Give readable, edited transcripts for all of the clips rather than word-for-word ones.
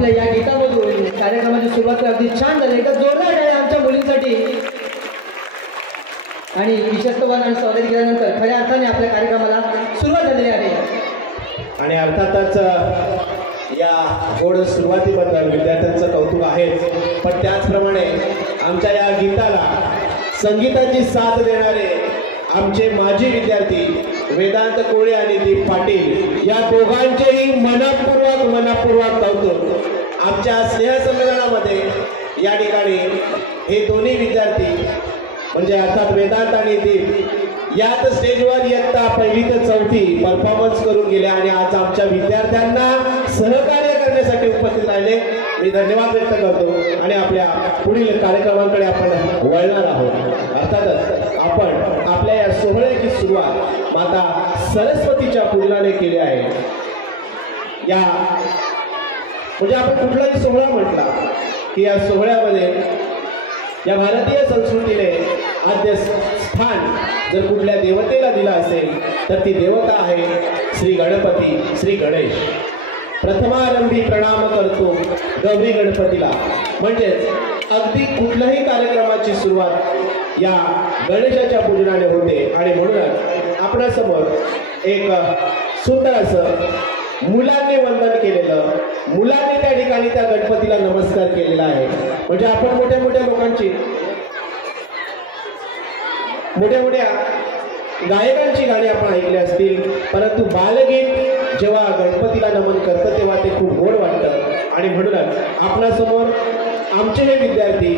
आपल्या या गीतामधून कार्यक्रमाची सुरुवात अगदी छान झाली. एकदा जोरदार टाळ्या आमच्या मुलींसाठी. आणि विशेषत्वान आणि स्वागत केल्यानंतर खऱ्या अर्थाने आपल्या कार्यक्रमाला सुरुवात झालेली आहे. आणि अर्थातच या गोड सुरुवातीबद्दल विद्यार्थ्यांचं कौतुक आहेच, पण त्याचप्रमाणे आमच्या या गीताला संगीताची साथ देणारे आमचे माजी विद्यार्थी वेदांत कोळे आणि दीप पाटील या दोघांचेही मनपूर्वक कौतुक. आमच्या स्नेहसंमेलनामध्ये या ठिकाणी हे दोन्ही विद्यार्थी म्हणजे अर्थात वेदांत आणि दीप याच स्टेजवर इयत्ता 1ली ते 4थी परफॉर्मन्स करून गेले आणि आज आमच्या विद्यार्थ्यांना सहकार्य करण्यासाठी उपस्थित राहिले. मी धन्यवाद व्यक्त करतो आणि आपल्या पुढील कार्यक्रमांकडे आपण वळणार आहोत. अर्थातच आपण आपल्या या सोहळ्याची सुरुवात माता सरस्वतीच्या पूजनाने केली आहे. या म्हणजे आपण कुठलाही सोहळा म्हटला की या सोहळ्यामध्ये या भारतीय संस्कृतीने आद्य स्थान जर कुठल्या देवतेला दिला असेल तर ती देवता आहे श्री गणपती, श्री गणेश. प्रथमारंभी प्रणाम करतो गौरी गणपतीला. म्हणजेच अगदी कुठल्याही कार्यक्रमाची सुरुवात या गणेशाच्या पूजनाने होते. आणि म्हणूनच आपणासमोर एक सुंदर असं मुलांनी वंदन केलेलं, मुलांनी त्या ठिकाणी त्या गणपतीला नमस्कार केलेला आहे. म्हणजे आपण मोठ्या लोकांची मोठ्या गायकांची गाणी आपण ऐकली असतील, परंतु बालगीत जेव्हा गणपतीला नमन करतं तेव्हा ते खूप गोड वाटतं. आणि म्हणूनच आपणासमोर आमचे हे विद्यार्थी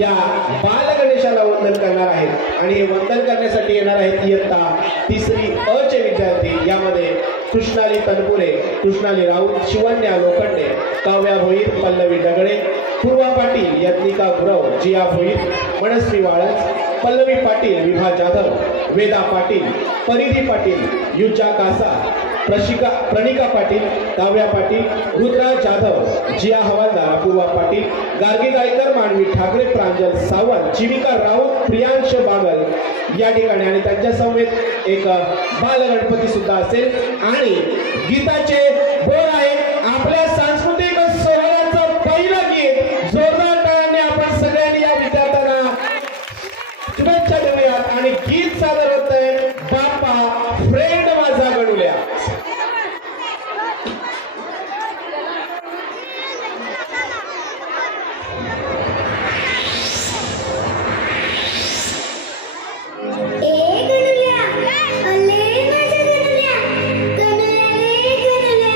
या बाल गणेशाला वंदन करणार आहेत. आणि हे वंदन करण्यासाठी येणार आहेत इयत्ता 3री अ चे विद्यार्थी. यामध्ये कृष्णाली तनपुरे, कृष्णाली राऊत, शिवन्या लोखंडे, काव्या भोईर, पल्लवी डगळे, पूर्वा पाटील, यत्निका गुरव, जिया भोईर, मनस्वी वाळंज, पल्लवी पाटील, विभा जाधव, वेदा पाटील, परिधी पाटील, युजा कासा, प्रणिका पाटील, काव्या पाटील, रुद्रा जाधव, जिया हवालदार, अपूर्वा पाटील, गार्गी गायकर, मानवी ठाकरे, प्रांजल सावंत, जीविका राऊत, प्रियांश बागल या ठिकाणी. आणि त्यांच्या समेत एक बाल गणपती सुद्धा असेल. आणि गीताचे बोल आहेत आपल्या सांस्कृतिक सोहळ्याचं पहिलं गीत. जोरदार टाळ्यांनी आपण सगळ्यांनी या विद्यार्थ्यांना शुभेच्छा देऊयात. आणि गीत सादर होत आहे बाप्पा फ्रेंड माझा गणुल्या. ए गणुल्या, अले माझ्या गणुल्या, गणुल्या रे गणुल्या.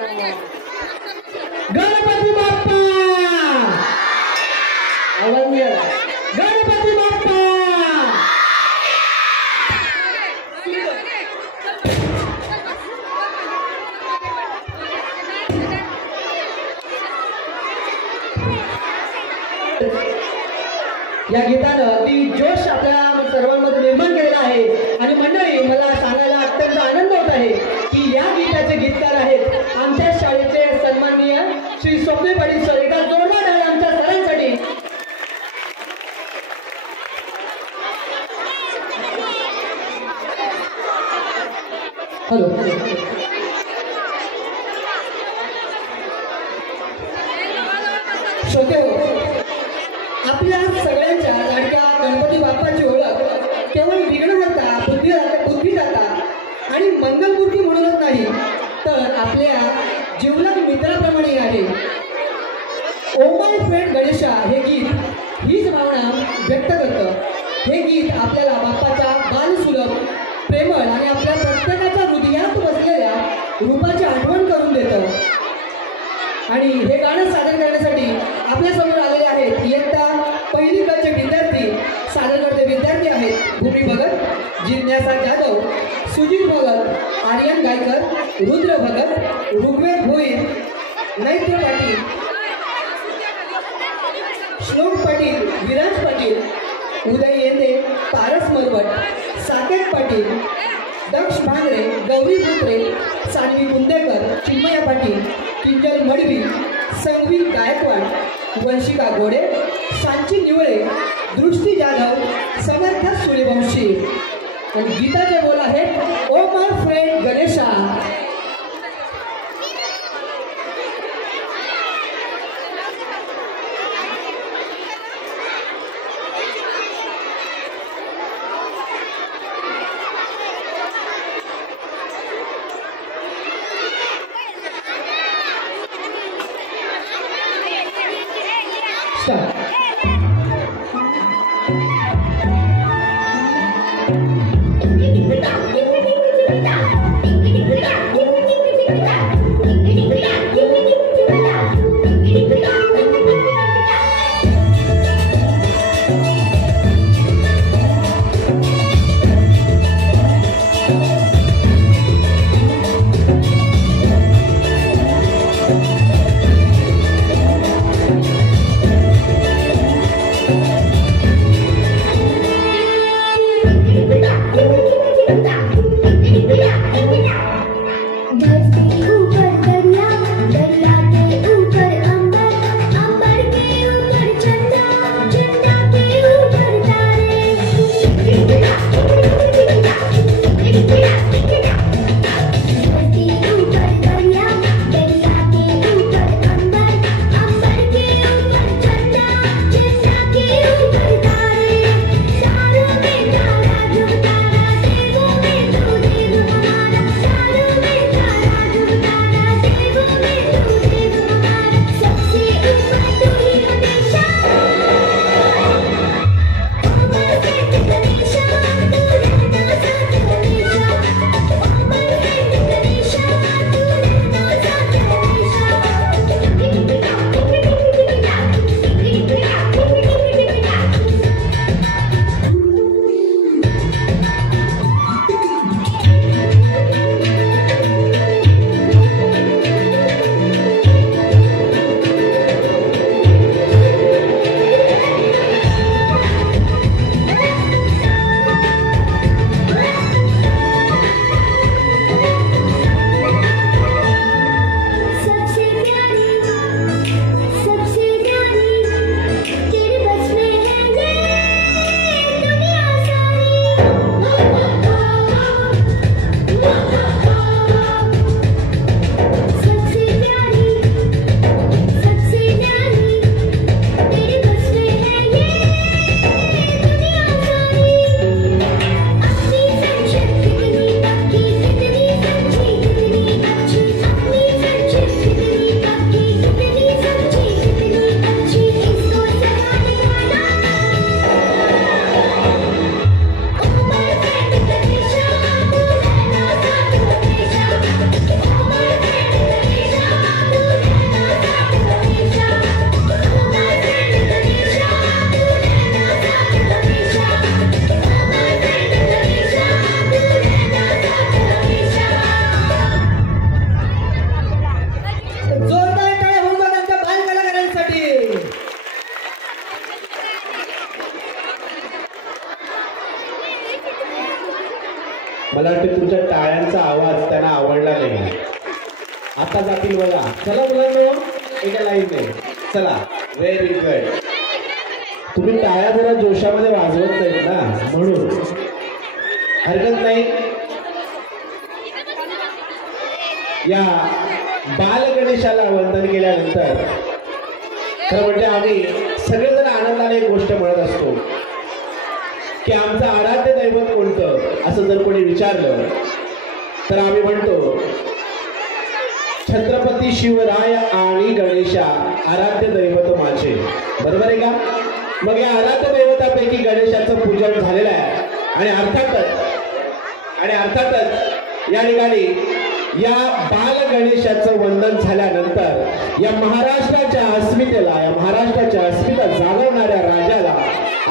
गणपती बाप्पा आवाज नाही आला. गणपती बाप्पा या गीतानं ती जोश आपल्या सर्वांमध्ये निर्माण केलेला आहे. आणि मंडळी, मला सांगायला अत्यंत आनंद होत आहे की या गीताचे गीतकार आहेत आमच्या शाळेचे सन्माननीय श्री स्वप्नील पाटील सर. एका जोरदार टाळ्या आमच्या सरांसाठी. हॅलो, श्रोते हो, आपल्या सगळ्यांच्या लाडक्या गणपती बाप्पाची ओळख केवळ विघ्नहर्ता, बुद्धिदाता आणि मंगलमूर्ती म्हणूनच नाही, तर आपल्या जीवलग मित्राप्रमाणे आहे. ओ माय फ्रेंड गणेशा हे गीत हीच भावना व्यक्त करतं. हे गीत आपल्याला बाप्पाच्या बालसुलभ, प्रेमळ आणि आपल्या प्रत्येकाच्या हृदयात बसलेल्या रूपाची आठवण करून देतं. आणि हे गाणं सादर करण्यासाठी आपल्या समोर आलेले आहेत इयत्ता पहिली कचे विद्यार्थी. सादर करते विद्यार्थी आहेत भूमी भगत, जिज्ञासा जाधव, सुजित भगत, आर्यन गायकर, रुद्र भगत, ऋग्वेद भोईर, नैत्र पाटील, श्लोक पाटील, विराज पाटील, उदय येते, पारस मरवट, साकेत पाटील, दक्ष भांगरे, गौरी पुत्रे, सान्वी कुंदेकर, चिन्मया पाटील, किंजल मडवी, संघवी गायकवाड, वंशिका गोडे, सांची निवळे, दृष्टी जाधव, समर्थ सूर्यवंशी. आणि गीताचे बोल आहेत ओ माय फ्रेंड गणेशा. धरती ऊपर दरिया आता जातील बघा. चला मुलांनो, एका लाईनने चला. Very good. तुम्ही टाळ्या जरा जोशामध्ये वाजवत नाहीत ना, म्हणून हरकत नाही. या बाल गणेशाला वंदन केल्यानंतर खरं म्हणजे आम्ही सगळेजण आनंदाने एक गोष्ट म्हणत असतो की आमचं आराध्य दैवत कोणतं असं जर कोणी विचारलं तर आम्ही म्हणतो छत्रपती शिवराय आणि गणेशा आराध्य दैवत माझे. बरोबर आहे का? मग या आराध्य दैवतापैकी गणेशाचं पूजन झालेलं आहे आणि अर्थातच या ठिकाणी या बाल गणेशाचं वंदन झाल्यानंतर या महाराष्ट्राच्या अस्मिता जागवणाऱ्या राजाला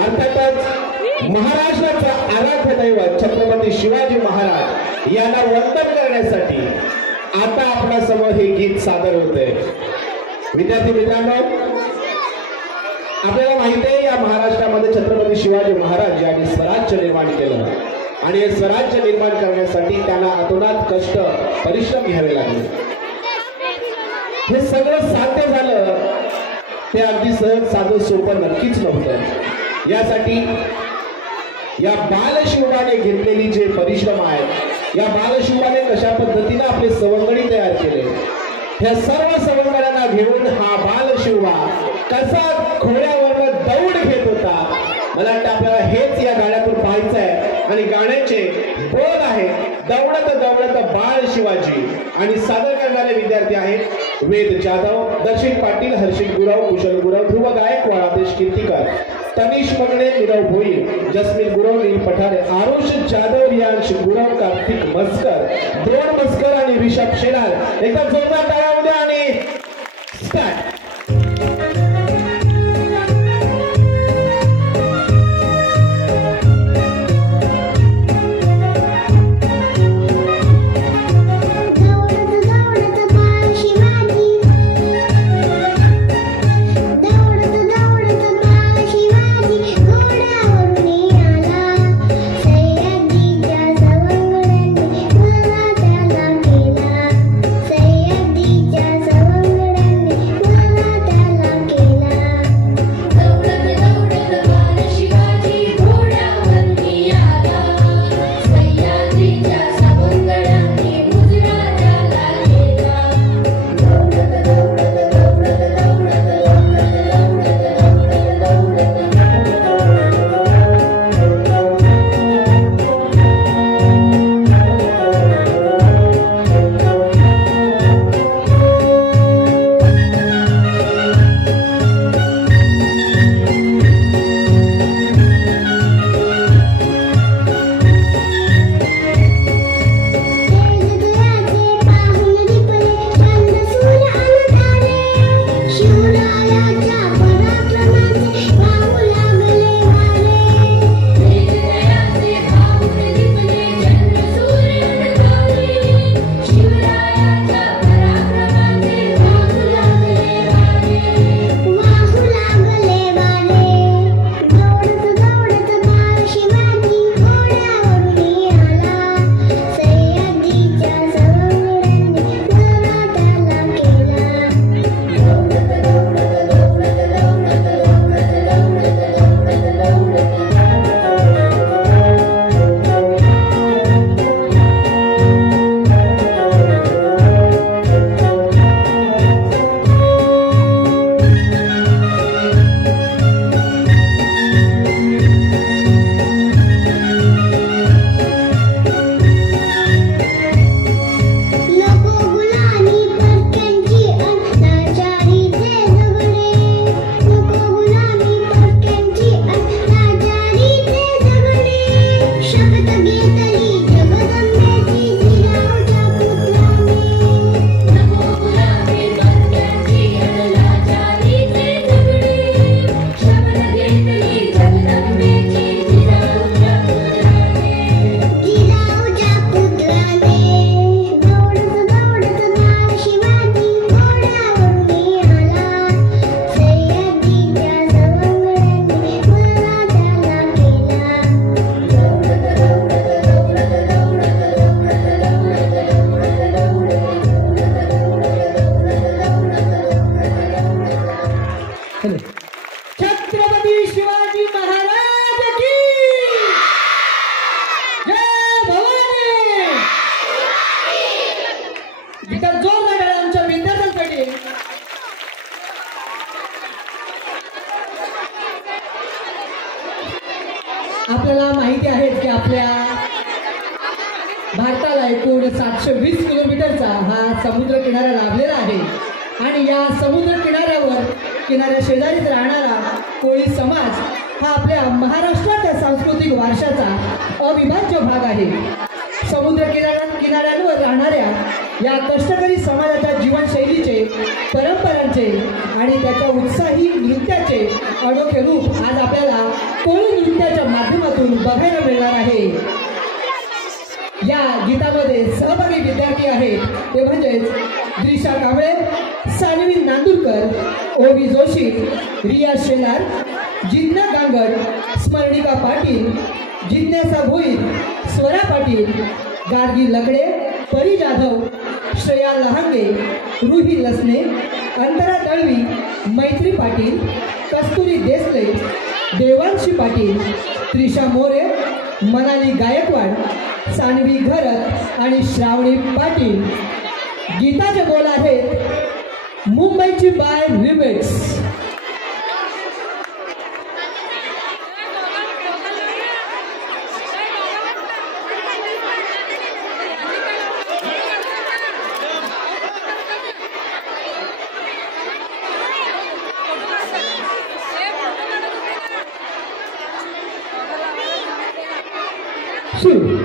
अर्थातच महाराष्ट्राचा आराध्य दैवत छत्रपती शिवाजी महाराज यांना वंदन करण्यासाठी आता आपल्या समोर हे गीत सादर होते. विद्यार्थी मित्रांनो, आपल्याला माहिती आहे या महाराष्ट्रामध्ये छत्रपती शिवाजी महाराज यांनी स्वराज्य निर्माण केलं आणि हे स्वराज्य निर्माण करण्यासाठी त्यांना अतोनात कष्ट परिश्रम घ्यावे लागले. हे सगळं साध्य झालं ते अगदी सहज साधं सोपं नक्कीच नव्हतं. यासाठी या बालशिवाने घेतलेली जे परिश्रम आहेत, या बालशिवाने कशा पद्धतीने आपले सवंगडी तयार केले, ह्या सर्व सवंगड्यांना घेऊन हा बालशिवा कसा घोड्यावर दौड घेत होता, मला वाटतं आपल्याला हेच या गाण्यातून पाहायचं आहे. आणि गाण्याचे बोल आहे दौडत दौडत बाळ शिवाजी आणि सादर करणारे विद्यार्थी आहेत वेद जाधव, दर्शित पाटील, हर्षित गुरव, कुशल गुरव, ध्रुव गायकवाड, आदेश कीर्तिकर, तनिष मगणे, नीरव भोई, जस्मिन गुरव, नील पठारे, आरुष जाधव, रियांश गुरव, कार्तिक मस्कर, द्रोण मस्कर आणि ऋषभ शेलार. एकदा जोरदार टाळ्या होऊ द्या आणि स्टार्ट. सह्याद्रीच्या सवंगड्यांनी आपल्या भारताला एकूण 720 किलोमीटरचा हा समुद्र किनारा लाभलेला आहे आणि या समुद्र किनाऱ्या शेजारीच राहणारा कोळी समाज हा आपल्या महाराष्ट्राच्या सांस्कृतिक वारशाचा अविभाज्य भाग आहे. समुद्र किनाऱ्यांवर राहणाऱ्या या कष्टकरी समाजाच्या जीवनशैलीचे, परंपरांचे आणि त्याच्या उत्साही नृत्याचे अनोखे रूप आज आपल्याला कोळी नृत्याच्या माध्यमातून बघायला मिळणार आहे. या गीतामध्ये सहभागी विद्यार्थी आहेत ते म्हणजेच द्रिशा कांबळे, सानवी नांदुरकर, ओवी जोशी, रिया शेलार, जिज्ञा गांगड, स्मरणिका पाटील, जिज्ञासा भोईर, स्वरा पाटील, गार्गी लकडे, परी जाधव, श्रेया लहांगे, रुही लसने, अंतरा दळवी, मैत्री पाटील, कस्तुरी देसले, देवांशी पाटील, त्रिशा मोरे, मनाली गायकवाड, सानवी घरत आणि श्रावणी पाटील. गीताचे बोल आहेत मुंबईची बाय रिमिक्स. सुरू.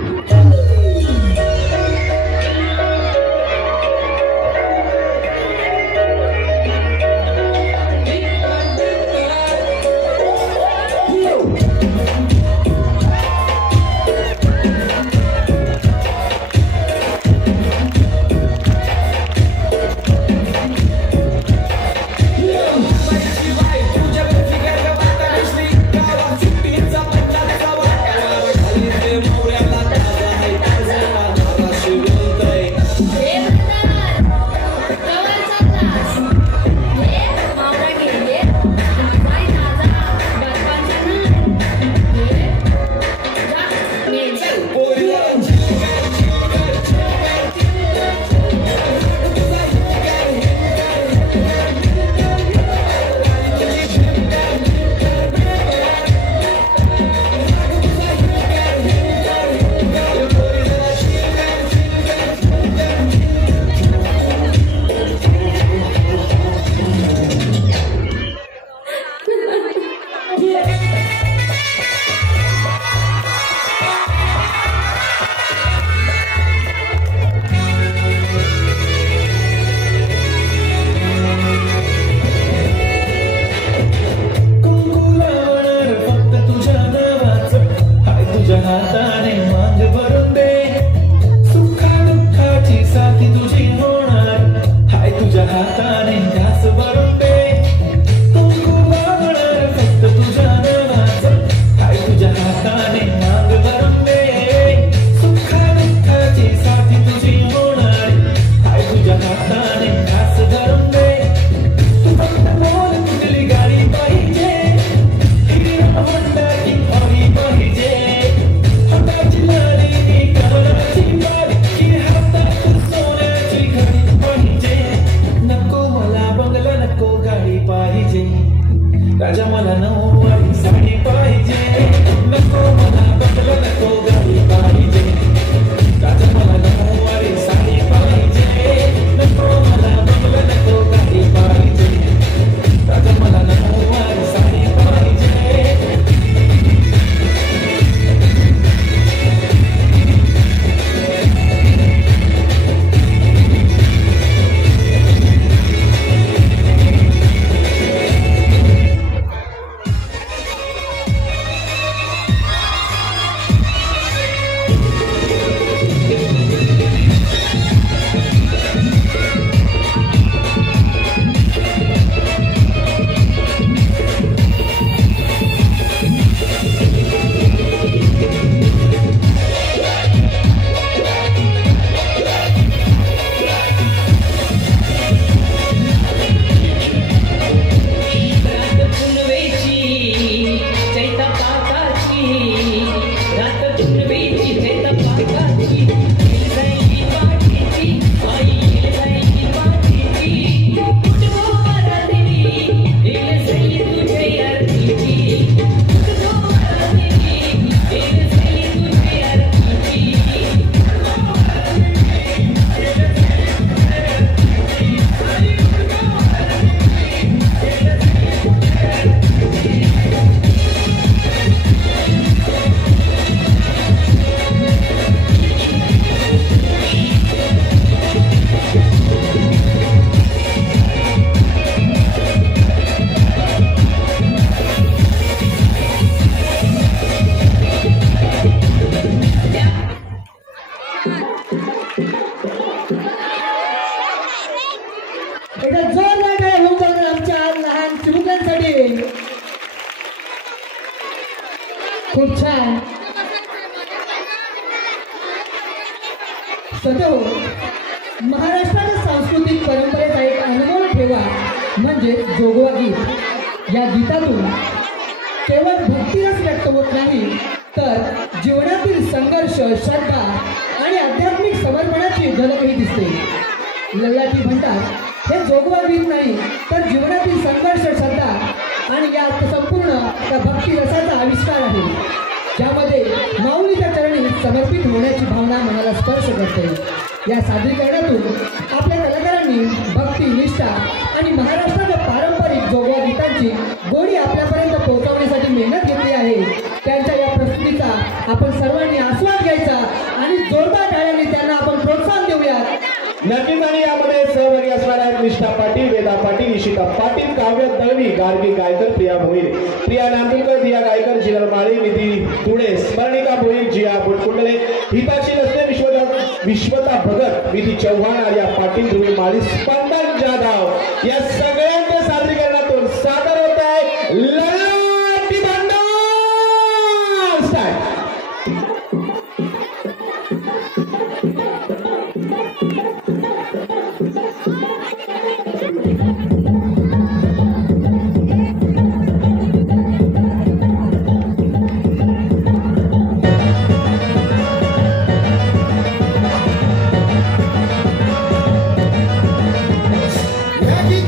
मोऱ्याला एकदा जोरदार काय होऊन जाणार आमच्या लहान चिमुकल्यांसाठी. खूप छान. सदैव महाराष्ट्राच्या सांस्कृतिक परंपरेचा एक अनमोल ठेवा म्हणजे जोगवा गीत. या गीतातून केवळ भक्तिरस व्यक्त होत नाही तर जीवनातील संघर्ष, श्रद्धा आणि आध्यात्मिक समर्पणाची झलकही दिसते. लल्लाटी म्हणतात हे जोगवा गीत नाही तर जीवनातील संघर्ष, श्रद्धा आणि या संपूर्ण त्या भक्तिरसाचा आविष्कार आहे ज्यामध्ये माऊलीच्या चरणी समर्पित होण्याची भावना मनाला स्पर्श करते. या सादरीकरणातून आपल्या कलाकारांनी भक्ती, निष्ठा आणि महाराष्ट्राच्या पारंपरिक जोगवा गीतांची गोडी आपल्यापर्यंत पोहोचवण्यासाठी मेहनत घेतली आहे. त्यांच्या या प्रस्तुतीचा आपण सर्वांनी आस्वाद घ्यायचा आणि जोरदार टाळ्यांनी त्यांना आपण प्रोत्साहन देऊयात. नक्कीच. आणि यामध्ये सहभागी असणाऱ्या निष्ठा पाटील, वेदा पाटील, इशिता पाटील, काव्य दळवी, गार्गी गायकर, प्रिया भोईर, प्रिया नांदुरकर, दिया गायकर, जिनल माळी, निधी तुडे, स्मरणिका भोईर, जिया बुटकुंडले, हिताशी नसते, विश्वता भगत, विधी चव्हाण, आर्या पाटील, ध्रुवी माळी, स्पंदन जाधव या सगळ्यांच्या सादरीकरणातून सादर होत आहे ललाटी भांडार. Aquí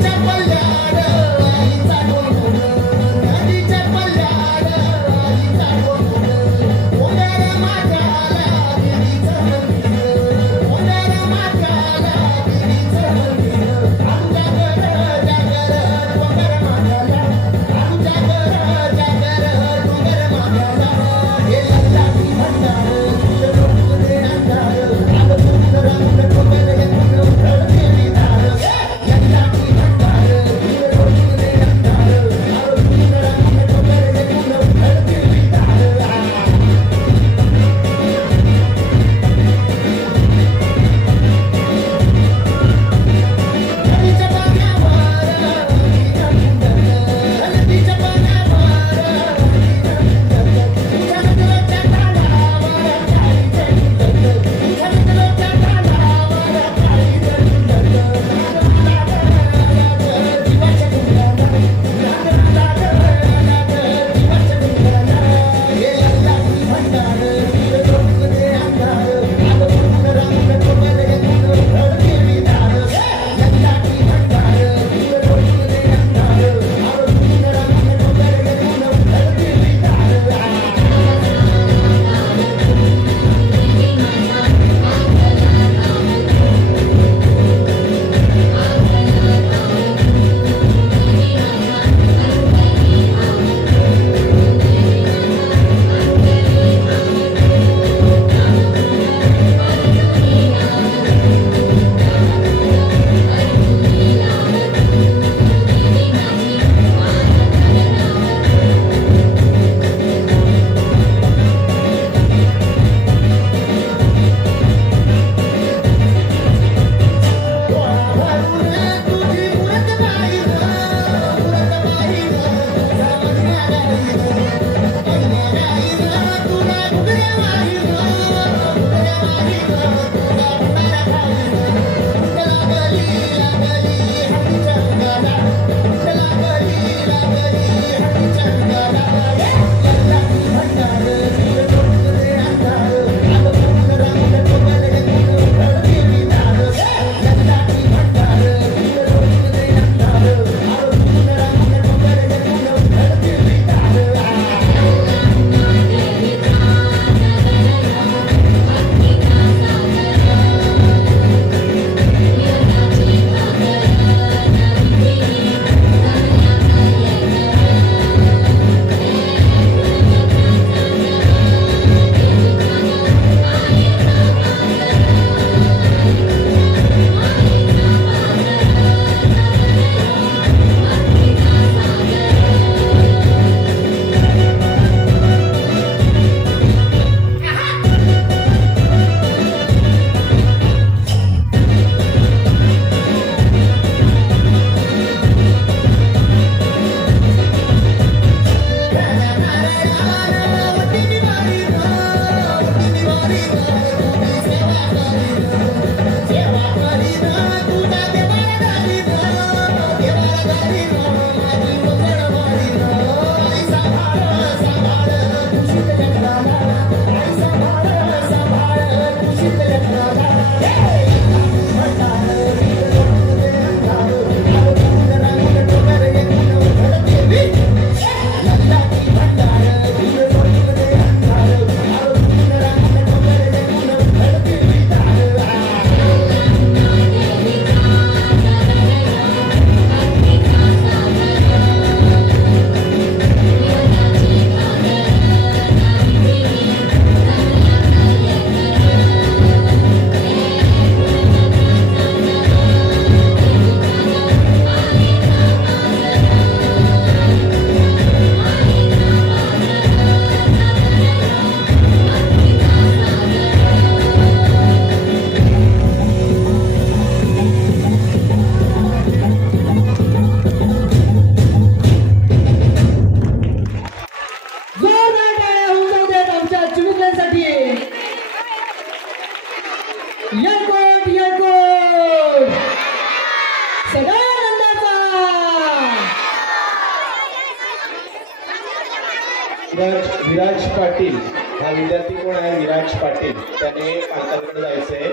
विराज पाटील हा विद्यार्थी कोण आहे? विराज पाटील. त्याने पालकांकडे जायचंय.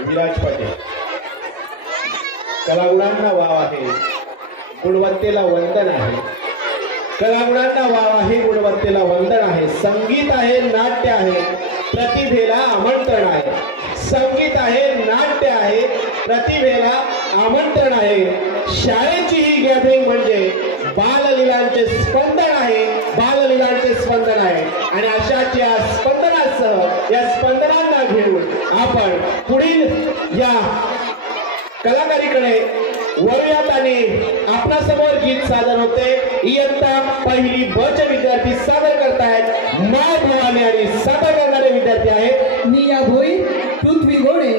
विराज पाटील. कलागुणांना वाव आहे, गुणवत्तेला वंदन आहे. कलागुणांना वाव आहे, गुणवत्तेला वंदन आहे. संगीत आहे, नाट्य आहे, प्रतिभेला आमंत्रण आहे. संगीत आहे, नाट्य आहे, प्रतिभेला आमंत्रण आहे. शाळेची ही गॅदरिंग म्हणजे बाललीलांचे स्पंदन आहे, बाललीलांचे स्पंदन आहे. आणि अशाच या स्पंदनासह, या स्पंदनांना घेऊन आपण पुढील या कलाकारीकडे वळूयात. आणि आपणासमोर गीत सादर होते. इयत्ता पहिली ब चे विद्यार्थी सादर करतायत. माय भवानी आणि सादर करणारे विद्यार्थी आहेत निया भोई, पृथ्वी गोणे,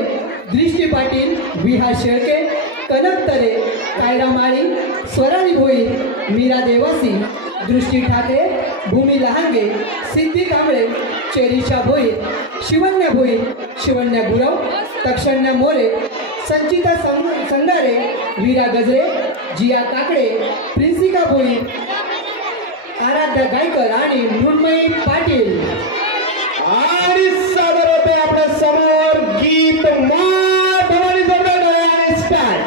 दृष्टी पाटील, विहार शेळके, कनक तरे, कायरा माळी, स्वराली भोई, मीरा देवासी, दृष्टी ठाकरे, भूमी लहांगे, सिद्धी कांबळे, चेरिशा भोई, शिवन्या भोई, शिवन्या गुरव, तक्षण्या मोरे, संचिता संगारे, वीरा गजरे, जिया काकडे, प्रिन्सिका भोई, आराध्या गायकर आणि मृण्मयी पाटील. आणि सादर होते आपल्या समोर गीत माय भवानी आणि स्टार्ट.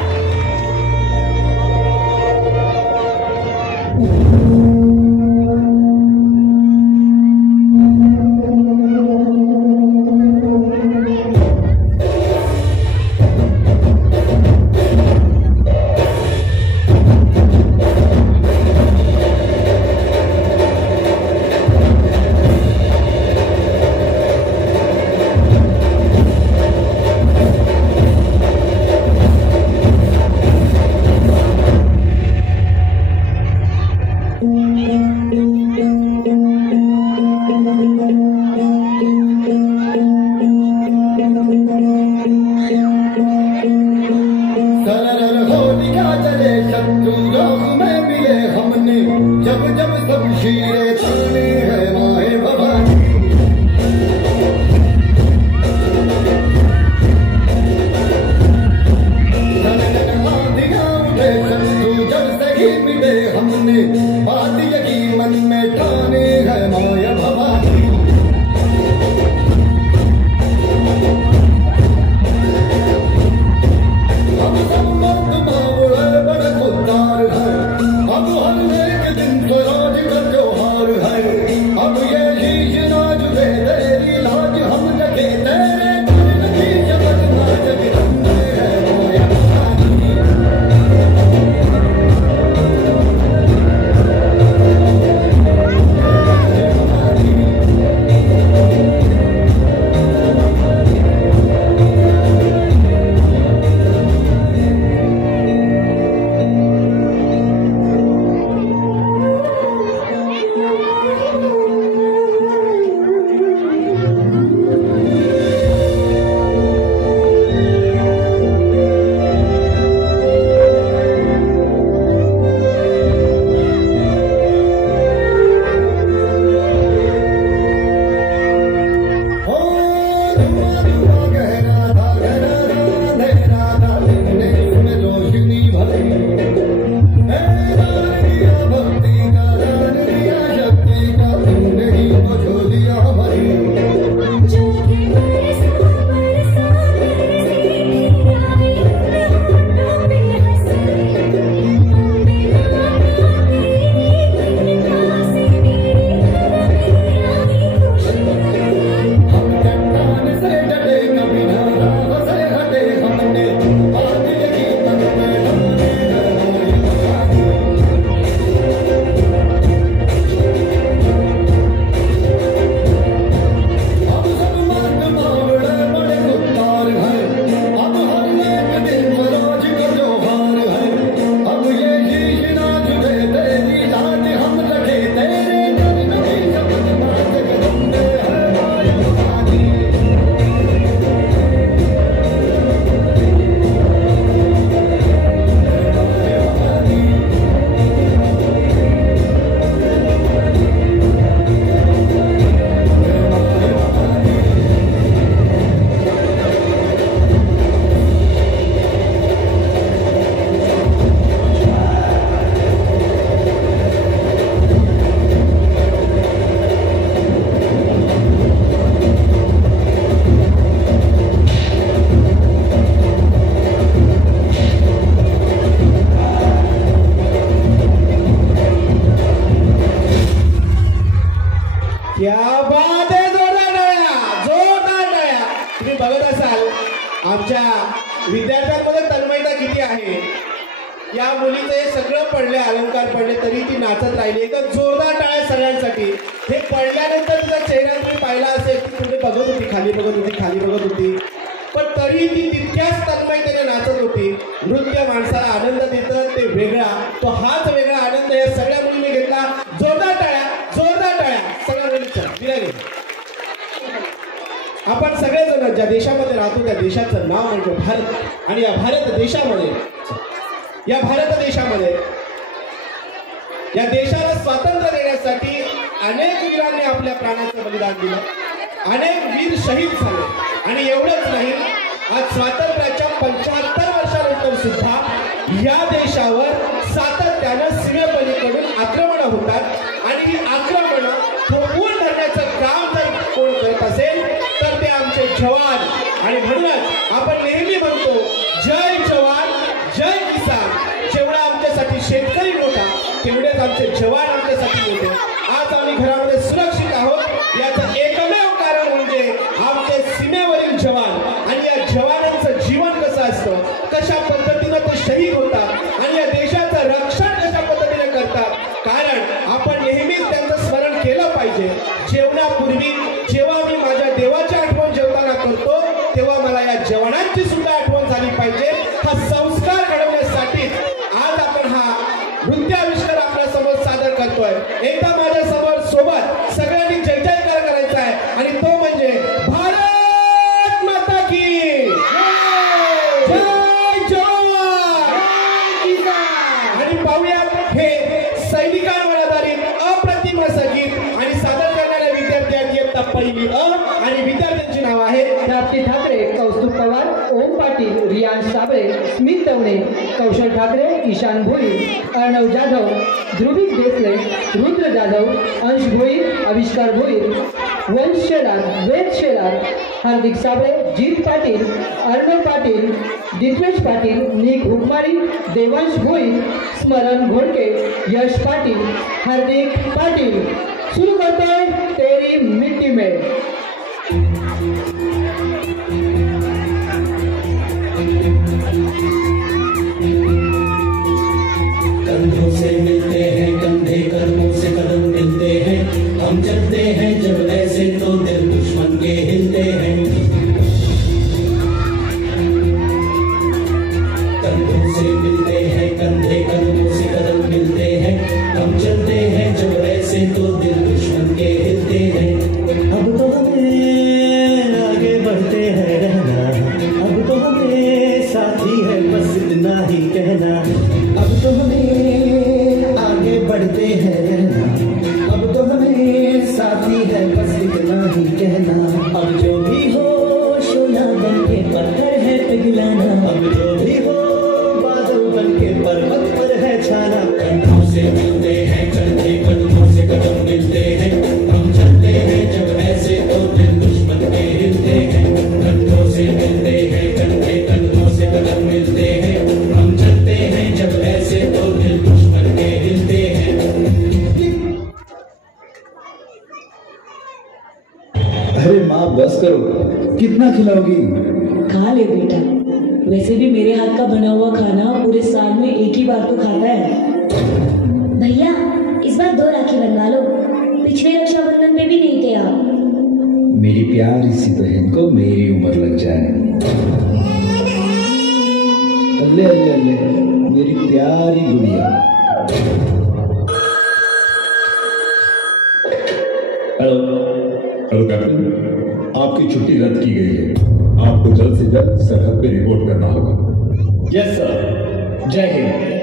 या मुलीचं हे सगळं पडले, अलंकार पडले, तरी ती नाचत राहिली. एकदा जोरदार टाळ्या सगळ्यांसाठी. हे पडल्यानंतर तिचा चेहरा तुम्ही पाहिला असेल, ती पुढे बघत होती, खाली बघत होती, खाली बघत होती, पण तरी ती तितक्याच तन्मयतेने नाचत होती. नृत्य माणसाला आनंद देतं, ते वेगळा, तो हाच वेगळा आनंद या सगळ्या मुलीने घेतला. जोरदार टाळ्या, जोरदार टाळ्या सगळ्या मुलींच्या दिल्याने. आपण सगळेजण ज्या देशामध्ये राहतो त्या देशाचं नाव म्हणजे भारत. आणि या भारत देशामध्ये या देशाला स्वातंत्र्य देण्यासाठी अनेक वीरांनी आपल्या प्राणाचं बलिदान दिलं, अनेक वीर शहीद झाले. आणि एवढंच नाही, आज स्वातंत्र्याच्या 75 वर्षानंतर सुद्धा या देशावर सातत्यानं सीमेपलीकडून आक्रमणं होतात. आणि ही आक्रमणं थोपवून धरण्याचं काम जर कोण करत असेल तर ते आमचे जवान. आणि म्हणूनच आपण नेहमी म्हणतो, जय जवान जय किसान. जेवढा आमच्यासाठी शेतकरी मोठा, तेवढेच आमचे जवान आमच्यासाठी मोठे. आज आम्ही घरामध्ये सुरक्षित आहोत याचं एकमेव कारण म्हणजे आमचे सीमेवरील जवान. आणि या जवानांचं जीवन कसं असतं, कशा पद्धतीनं ते शहीद होतात आणि या देशाचं रक्षण कशा पद्धतीने करतात. कारण आपण नेहमीच त्यांचं स्मरण केलं पाहिजे. जेवणापूर्वी जेव्हा मी माझ्या देवाची आठवण जेवताना करतो, तेव्हा मला या जवानांची सुद्धा आठवण झाली पाहिजे. हा संस्कार घडवण्यासाठीच आज आपण हा नृत्याविष्कार आपल्या समोर सादर करतोय. एकदा माझ्या समोर सोबत सगळ्यांनी जय जयकार करायचा आहे, आणि तो म्हणजे भारत माता की जय जवान. आणि पाहूयात हे सैनिकांवर आधारित अप्रतिम असं गीत. आणि सादर करणाऱ्या विद्यार्थी आहेत इयत्ता पहिली अ. आणि विद्यार्थ्यांची नाव आहे प्राप्ती ठाकरे, कौस्तुभ पवार, ओम पाटील, रियान साबळे, स्मित तवणे, कौशल ठाकरे, ईशान भोईर, अर्णव जाधव, ध्रुविक देसले, रुद्र जाधव, अंश भोईर, आविष्कार भोईर, वंश शेलार, वेद शेलार, हार्दिक साबळे, जीत पाटील, अर्णव पाटील, दित्वेश पाटील, निक हुकमारी, देवांश भोईर, स्मरण घोडके, यश पाटील, हार्दिक पाटील. सुरू करतोय तेरी मिट्टी में. कंधों से मिलते हैं कंधे, कदमों से कदम मिलते हैं. हम चलते हैं जब ऐसे तो दिल दुश्मन के हिलते हैं. कंधों से मिलते हैं कंधे, कदमों से कदम मिलते हैं. हम चलते हैं जब ऐसे तो दिल दुश्मन के हिलते हैं. अब तो हमें आगे बढ़ते हैं रहना, अब तो हमें साथी है बस इतना ही कहना. अब तो हमें आगे बढ़ते हैं रहना, अब तो हमें साथी है बस इतना ही कहना. अब जो भी हो शोला बन के पत्थर है पिघलाना, अब जो भी हो बादल बन के पर्वत पर है छाना. कंधों से मिलते हैं कंधे, कदमों से कदम मिलते हैं. हम चलते हैं जब ऐसे तो दिल दुश्मन के हिलते हैं. कंधों से मिलते हैं कंधे, कदमों से कदम मिलते हैं. हम चलते हैं जब ऐसे तो दिल दुश्मन के हिलते हैं. अरे माँ बस करो, कितना खिलाओगी? खा ले बेटा, वैसे भी मेरे हाथ का बना हुआ खाना पूरे साल में एक ही बार तो खाता है. भैया इस बार 2 राखी बनवा लो, पिछले रक्षाबंधन में भी नहीं थे आप. मेरी प्यारी सी बहन को मेरी उम्र लग जाए. अल्ले अल्ले अल्ले, मेरी प्यारी गुड़िया. हेलो कैप्टन, आपकी छुट्टी रद्द की गई है. आपको जल्द से जल्द सरहद पे रिपोर्ट करना होगा. यस सर, जय हिंद.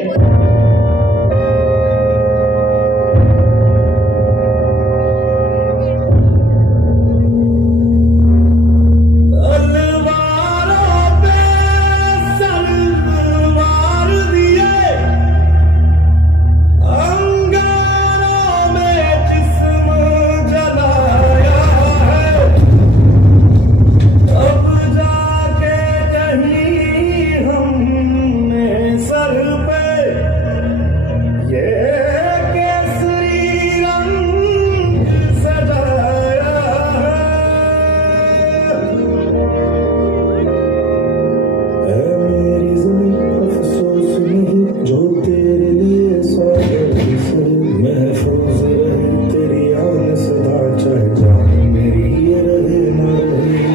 जो तेरे लिए स्वागत से महफूज रहे तेरी आन सदा, चाहे जान मेरी ये रहे न रहे।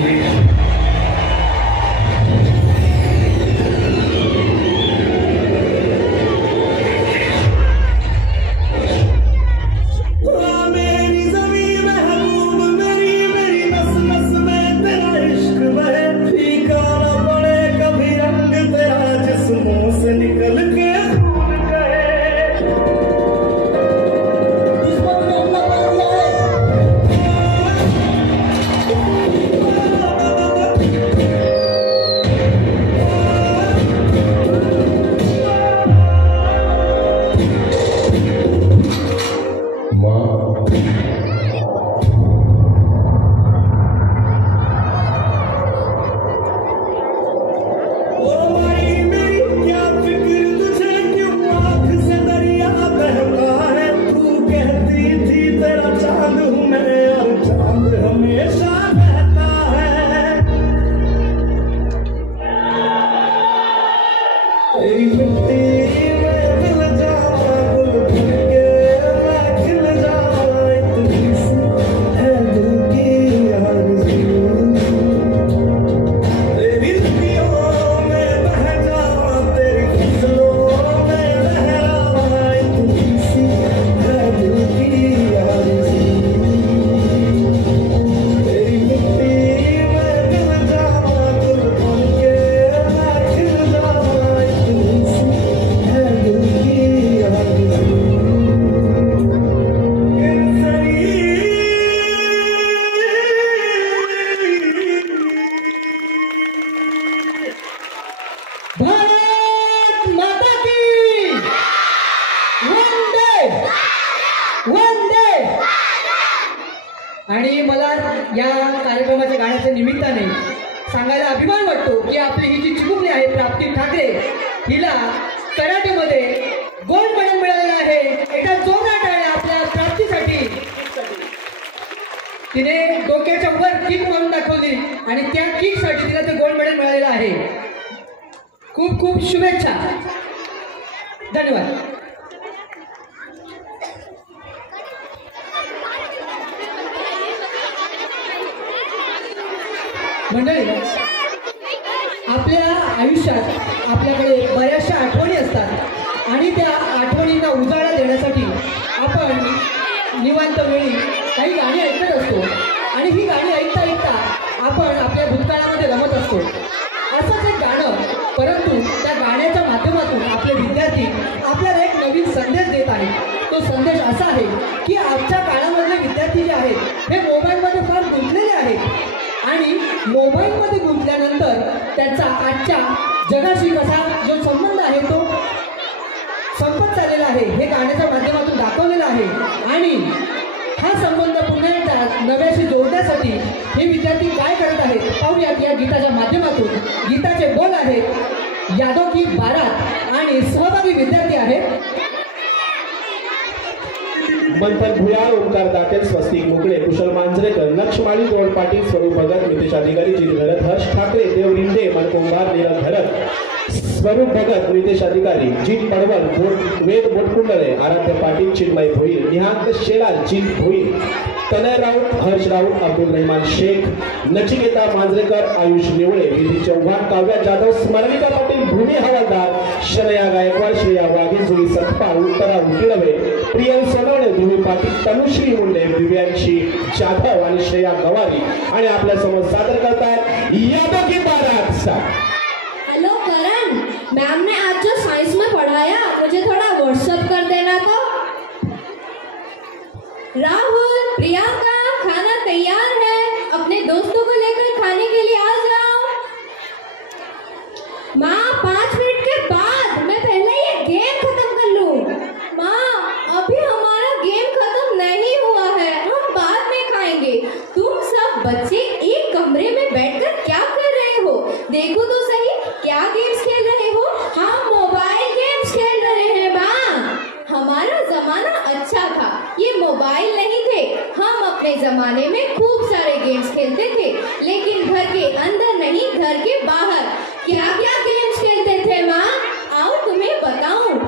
मेरी ज़मीं महबूब मेरी, मेरी नस नस में तेरा इश्क बहे, फीका न पड़े कभी रंग तेरा जिस्मों से निकल के खून कहे। भारत माता की वंदे वंदे। आणि मला या कार्यक्रमाच्या गाण्याच्या निमित्ताने सांगायला अभिमान वाटतो की आपली ही जी चिमुकली आहे प्राप्ती ठाकरे, हिला कराटेमध्ये गोल्ड मेडल मिळालेलं आहे। एका जोरदार टाळ्या आपल्या प्राप्तीसाठी। तिने डोक्याच्या वर किक मारून दाखवली आणि त्या किकसाठी तिला ते गोल्ड मेडल मिळालेलं आहे। खूप खूप शुभेच्छा, धन्यवाद। मंडळी, आपल्या आयुष्यात आपल्याकडे बऱ्याचशा आठवणी असतात आणि त्या आठवणींना उजाळा देण्यासाठी आपण निवांत वेळी काही गाणी ऐकत असतो आणि ही गाणी ऐकता ऐकता आपण आपल्या भूतकाळामध्ये रमत असतो। असंच एक गाणं, परंतु त्या गाण्याच्या माध्यमातून आपले विद्यार्थी आपल्याला एक नवीन संदेश देत आहेत। तो संदेश असा आहे की आजच्या काळामधले विद्यार्थी जे आहेत हे मोबाईलमध्ये फार गुंतलेले आहेत आणि मोबाईलमध्ये गुंतल्यानंतर त्यांचा आजच्या जगाशी कसा जो संबंध आहे तो संपत चाललेला आहे, हे गाण्याच्या माध्यमातून दाखवलेलं आहे। आणि हा संबंध पुन्हा एकदा नव्याशी जोडण्यासाठी हे विद्यार्थी काय करत आहेत पाहूयात या गीताच्या माध्यमातून। गीताचे बोल आहेत यादव की बारात आणि सहभागी विद्यार्थी आहेत मंथन भुयार, ओंकार दातेल, स्वस्तिक मुकळे, कुशल मांजरेकर, नक्षमाळी तोड पाटील, स्वरूप भगत, नितेश अधिकारी, जित भरत, हर्ष ठाकरे, देव रिंदे, मनकुंभार, नीरज भरत, स्वरूप भगत, नितेश अधिकारी, जित पडवल, वेद बोटकुंडले, आराध्य पाटील, चिन्मय भोईर, निहांत शेलाल, जित भोईर, तनय राऊत, हर्ष राऊत, अब्दुल रहमान शेख, नचिकेता मांजरेकर, आयुष निवळे, विधी चौहान, काव्या जाधव, स्मरणिका पाटील, भूमी हवालदार, शनया गायकवाड, श्रेया वाघे, जुई सतपाळ, उत्तरा उकिळवे, प्रियन सोनवणे, ध्रुवी पाटील, तनुश्री मुंडे, दिव्यांशी जाधव आणि श्रेया गवारी आणि आपल्या समोर सादर करतायत यादव की बारात। हेलो करण, मैम ने आज जो साइंस में पढ़ाया मुझे थोड़ा व्हाट्सएप कर देना तो। राहुल, प्रियंका, खाना तैयार है, अपने दोस्तों को लेकर खाने के लिए आ जाओ। माँ 5 मिनट के बाद, मैं पहले ये गेम खत्म कर लूं। माँ अभी हमारा गेम खत्म नहीं हुआ है, हम बाद में खाएंगे। तुम सब बच्चे एक कमरे में बैठकर क्या कर रहे हो? देखो तो सही, क्या गेम्स खेल रहे हो? हम मोबाइल गेम्स खेल रहे हैं माँ। हमारा जमाना अच्छा था, ये मोबाइल नहीं थे। हम अपने जमाने में खूब सारे गेम्स खेलते थे, लेकिन घर के अंदर नहीं, घर के बाहर। क्या क्या गेम्स खेलते थे माँ? आओ तुम्हें बताऊं।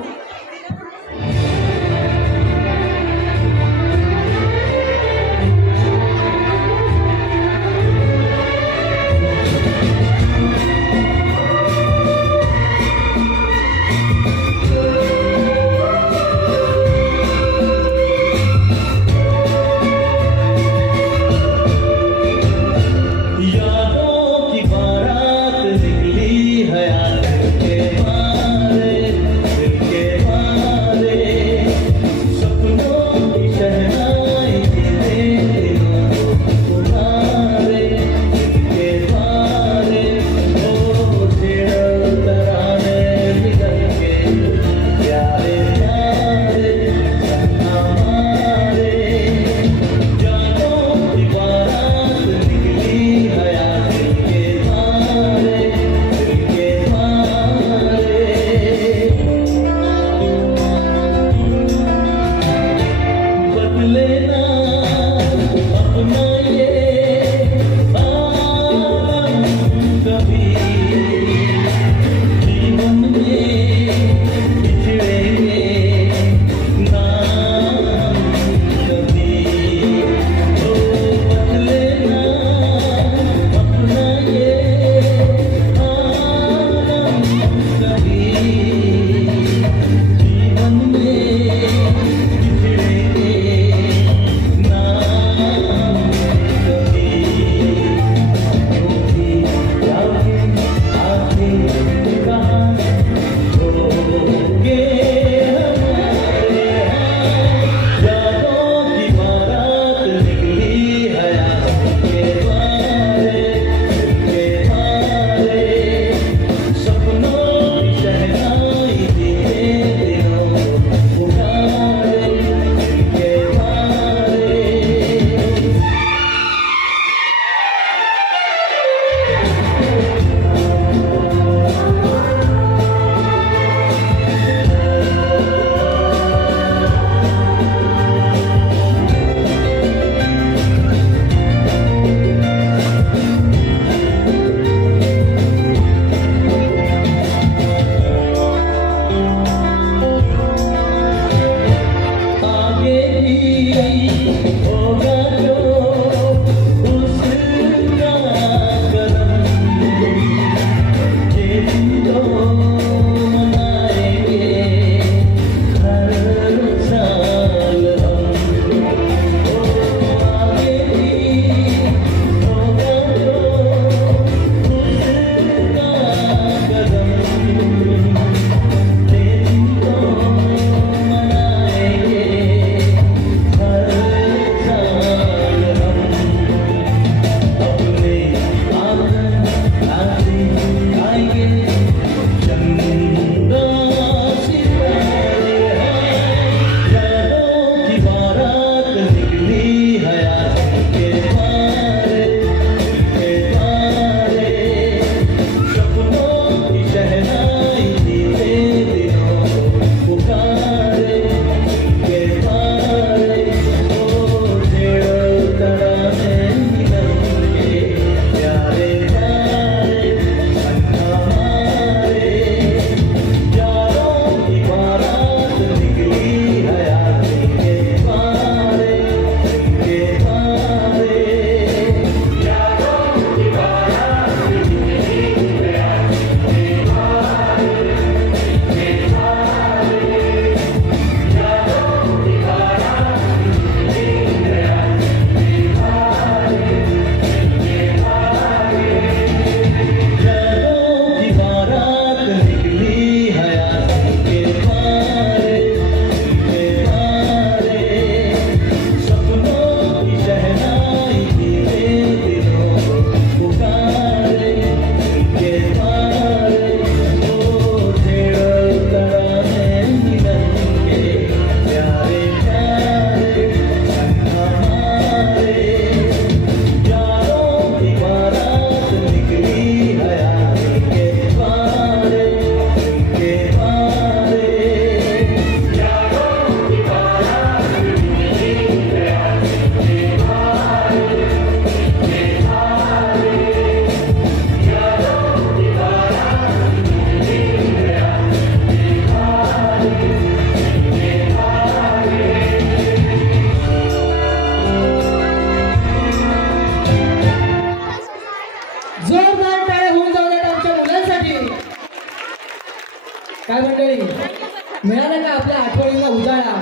मिळाला का आपल्या आठवणींना उजाळा,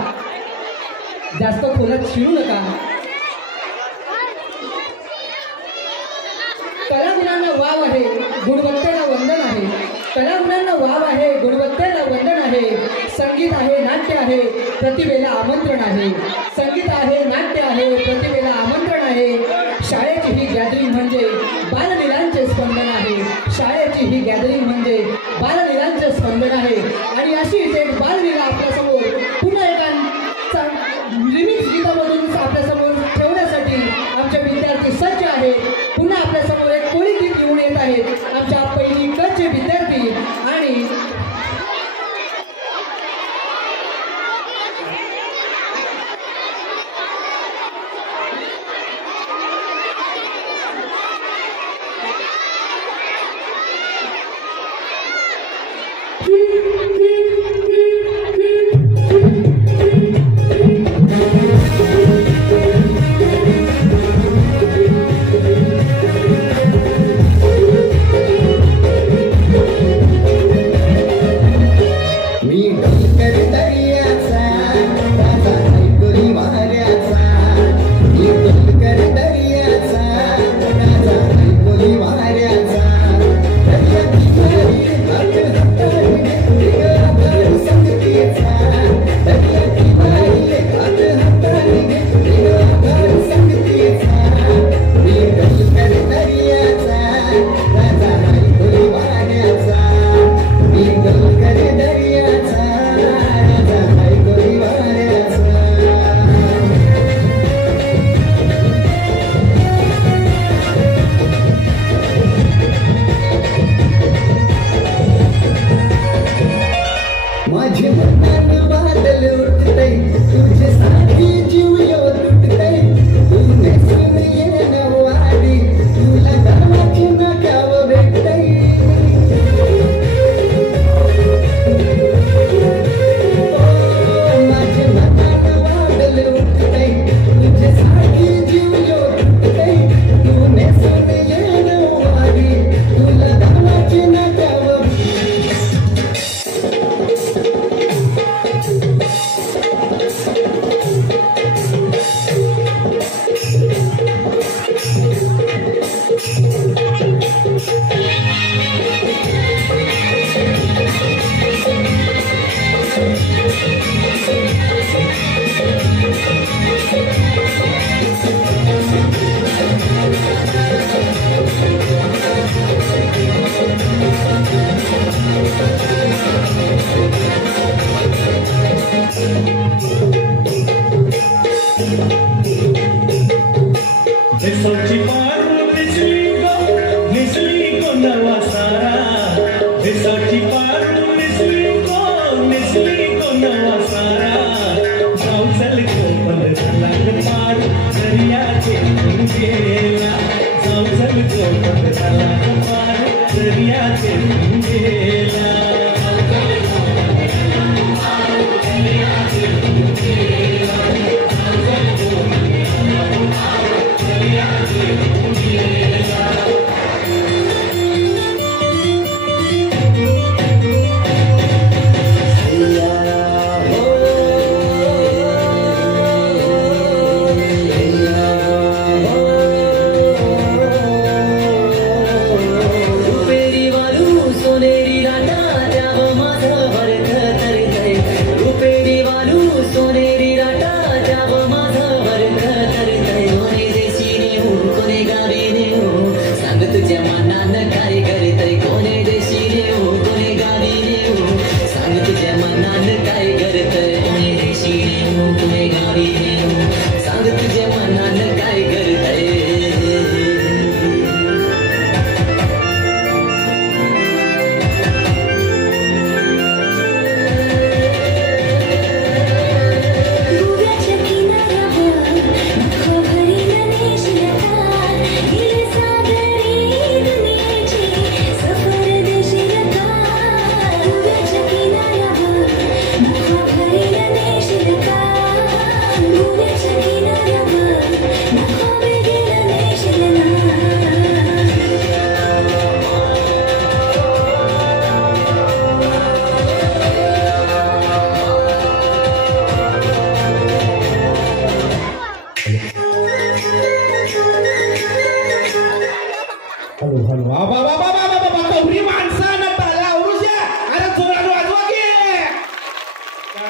जास्त खोलात शिरू नका. कलागुणांना वाव आहे, गुणवत्तेला वंदन आहे. कलागुणांना वाव आहे, गुणवत्तेला वंदन आहे. संगीत आहे, नाट्य आहे, प्रतिभेला आमंत्रण आहे. संगीत आहे, नाट्य आहे, प्रतिभेला आमंत्रण आहे. शाळेची ही गॅदरिंग म्हणजे बाललीलांचे स्पंदन आहे. शाळेची ही गॅदरिंग म्हणजे बाललीलांचे स्पंदन आहे. आणि अशीच एक बाललीला आपल्यासमोर पुन्हा एका रिमिक्स गीतामधून आपल्यासमोर ठेवण्यासाठी आमचे विद्यार्थी सज्ज आहेत. पुन्हा आपल्यासमोर एक कोळी गीत घेऊन येत आहेत आमच्या पहिली कचे विद्यार्थी. आणि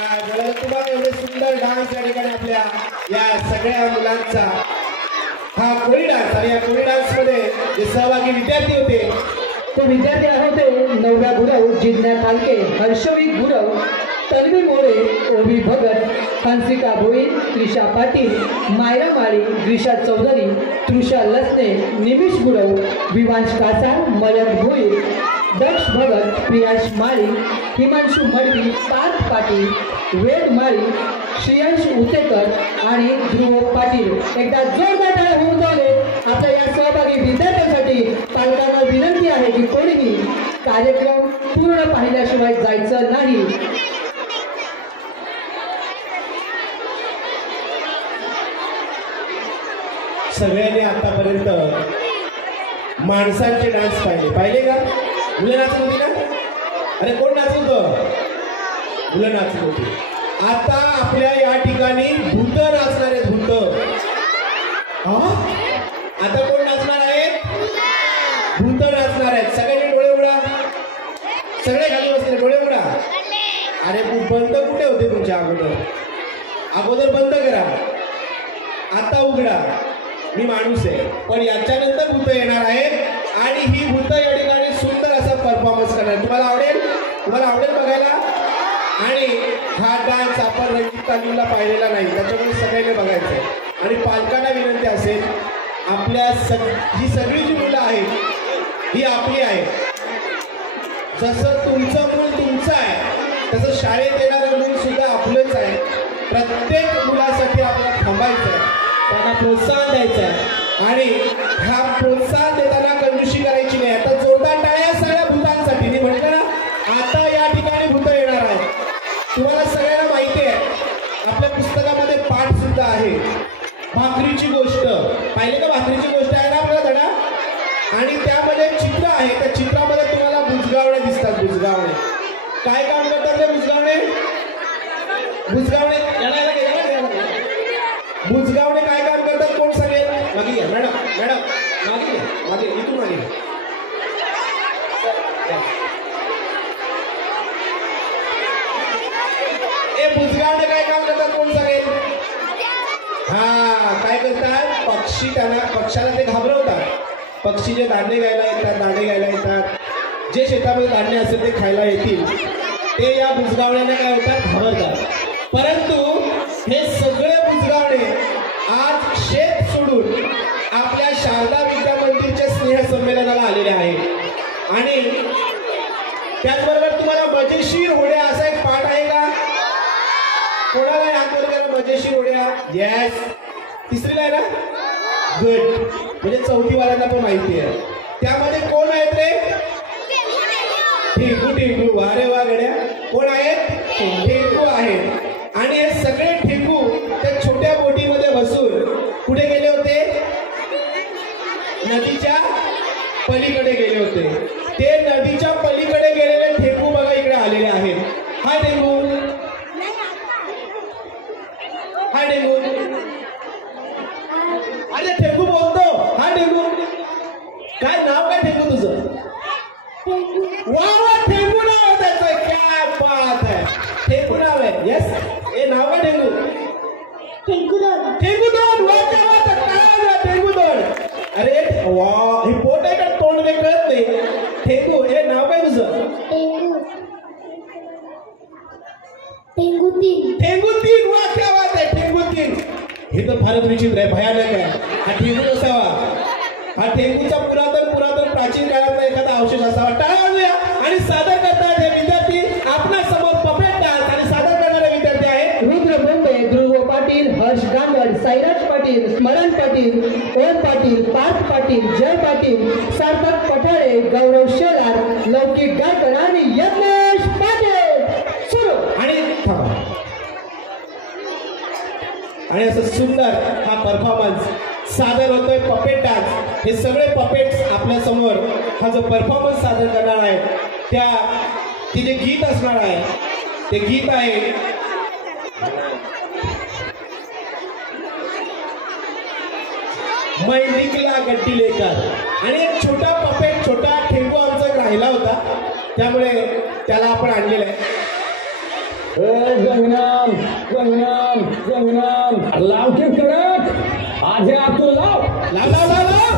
तुम्हाला एवढे सुंदर डान्स या ठिकाणी आपल्या या सगळ्या मुलांचा हा कोळी डान्स आणि या कोळी डान्स मध्ये जे सहभागी विद्यार्थी होते ते विद्यार्थी होते नवव्या गुरव जिज्ञा खालके, हर्षवी गुरव, तन्वी मोरे, ओवी भगत, हंसिका भोई, त्रिशा पाटील, मायरा माळी, ग्रीषा चौधरी, तृषा लसने, निमिष गुरव, विवांश कासा, मयंक भोईर, दक्ष भगत, प्रियांश माळी, हिमांशू मडवी, पार्थ पाटील, वेद माळी, श्रेयांश उतेकर आणि ध्रुव पाटील. एकदा जोरदार टाळ्या होऊन जाऊ आपल्या या सहभागी विद्यार्थ्यांसाठी. पालकांना विनंती आहे की कोणीही कार्यक्रम पूर्ण पाहिल्याशिवाय जायचं नाही. सगळ्यांनी आतापर्यंत माणसांचे डान्स पाहिले का? मुलं नाचत होती ना? अरे कोण नाचत होतं? मुलं नाचत होती. आता आपल्या या ठिकाणी भूत नाचणार आहेत. भूत आता कोण नाचणार आहेत? भूत नाचणार आहेत. सगळ्यांनी डोळे उघडा. सगळे खाली बसले, डोळे उघडा. अरे बंद कुठे होते तुमच्या अगोदर बंद करा. आता उघडा. मी माणूस आहे पण याच्यानंतर भूत येणार आहेत आणि ही भूत या ठिकाणी सुंदर असा परफॉर्मन्स करणार. तुम्हाला आवडेल बघायला. आणि हा डान्स आपण रंगीत तालीमला पाहिलेला नाही, त्याच्यामुळे सगळ्यांनी बघायचं. आणि पालकांना विनंती असेल, आपल्या ही सगळी जी मुलं आहेत ही आपली आहेत. जसं तुमचं मूल तुमचं आहे तसं शाळेत येणारं मूल सुद्धा आपलंच आहे. प्रत्येक मुलासाठी आपल्याला थांबायचं आहे, त्यांना प्रोत्साहन द्यायचं आहे. आणि हा प्रोत्साहन देताना कंजूसी करायची नाही. आता जोरदार टाळ्या सगळ्या भूतांसाठी. मी म्हटलं ना, आता या ठिकाणी भूत येणार आहे. तुम्हाला सगळ्यांना माहिती आहे, आपल्या पुस्तकामध्ये पाठ सुद्धा आहे. भाकरीची गोष्ट पाहिले का? भाकरीची गोष्ट आहे ना आपला धडा. आणि त्यामध्ये चित्र आहे. त्या चित्रामध्ये तुम्हाला बुजगावणे दिसतात. बुजगावणे काय काम करतात ते? बुजगावणे बुजगावणे काय काम करतात? कोण सांगेल? मागे घ्या मॅडम मागे इथून मागे. बुजगावणे काय काम करतात? कोण सांगेल? काय करतात? पक्षाला ते घाबरवतात. पक्षी जे दाणे घ्यायला येतात, जे शेतामध्ये धान्य असेल ते खायला येतील, ते या बुजगावण्याने काय होतात? घाबरतात. परंतु हे सगळे बुजगावणे आज शेत सोडून आपल्या शारदा विद्या मंदिरच्या स्नेह संमेलनाला आलेले आहेत. आणि त्याचबरोबर तुम्हाला मजेशीर होड्या असा एक पाठ आहे का? कोणाला हात वर करा. मजेशीर होड्या. येस, तिसरीला आहे ना? गुड. म्हणजे चौथीवाल्यांना पण माहिती आहे. त्यामध्ये कोण आहेत रे? ठेकू. अरे वा गड्या. कोण आहेत? ठेकू आहेत. आणि हे सगळे ठेकू त्या छोट्या बोटीमध्ये बसून कुठे गेले होते? नदीच्या पलीकडे गेले होते. ते नदीच्या पलीकडे गेलेले ठेकू बघा इकडे आलेले आहेत. हा ठेकू अरे ठेकू बोलतो. हा ठेकू काय नाव? काय ठेकू तुझं? वा ठेकू नाव आहे त्याचं. क्या बात है. ठेकू नाव आहे. येस. हे नाव काय ठेकू? ठेकूदोड. वा क्या बात है. ठेकूदोड. अरे वा, हे पोट आहे का तोंड काही कळत नाही. ठेकू. हे नाव काय तुझं? ठेंगुतीन. वा क्या बात आहे. ठेंगुतीन. हे तर फारच विचित्र आहे, भयानक आहे. हा ठेंगू नसावा. हा ठेंगूचा पुरातन प्राचीन काळातला एखादा अवशेष असावा. टाळ्या वाजूया. आणि सादर करतात हे विद्यार्थी आपल्या समोर पपेट डान्स. आणि सादर करणारे विद्यार्थी आहेत रुद्र बोंबे, ध्रुव पाटील, हर्ष गांगड, साईराज पाटील, स्मरण पाटील, ओम पाटील, पार्थ पाटील, जय पाटील, सार्थक पठाळे, गौरव शेलार, लौकिक गायकर आणि यज्ञेश पाटील. सुरू. आणि असं सुंदर हा परफॉर्मन्स सादर होतोय. Puppet dance. हे सगळे पपेट्स आपल्या समोर हा जो परफॉर्मन्स सादर करणार आहे ते जे गीत असणार आहे ते गीत आहे मैं निकला गड्डी लेकर. आणि एक छोटा ठेंगू आमचा राहिला होता, त्यामुळे त्याला आपण आणलेला आहे. गंगनाम गंगनाम गंगनाम लाव के कडक अजय अतुल लाव लाव लाव लाव लाव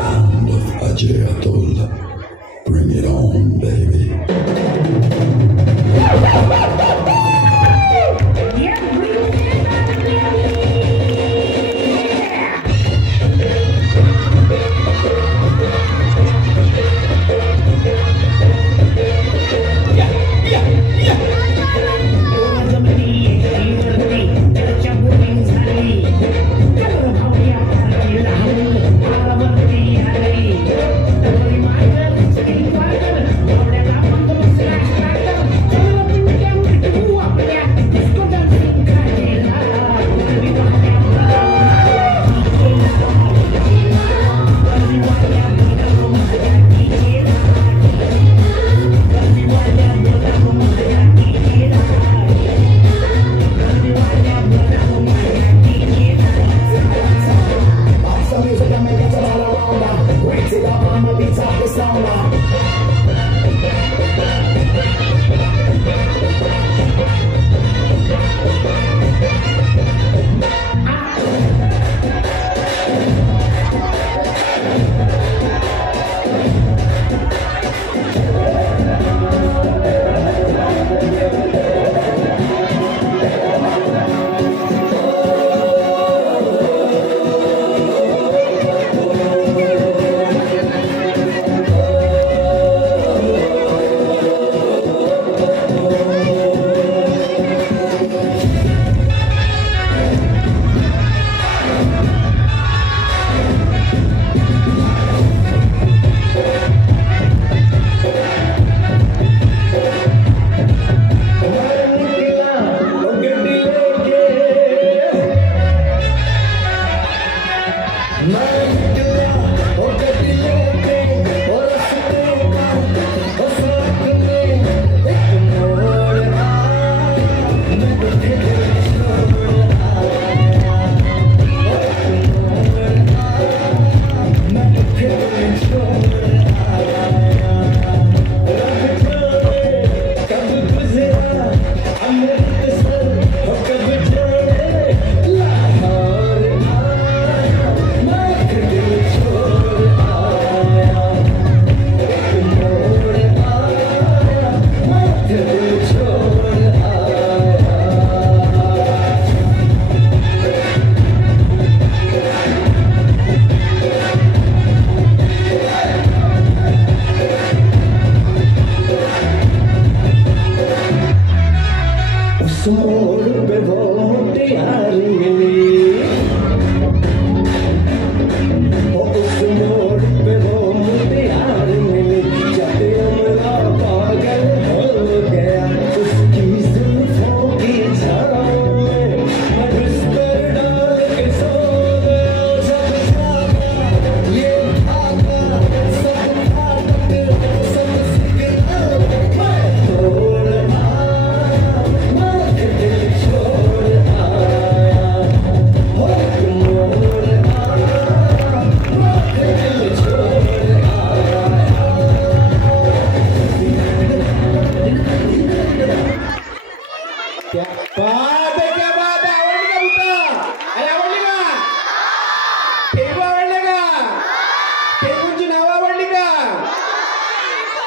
Ajay Atul, bring it on, baby.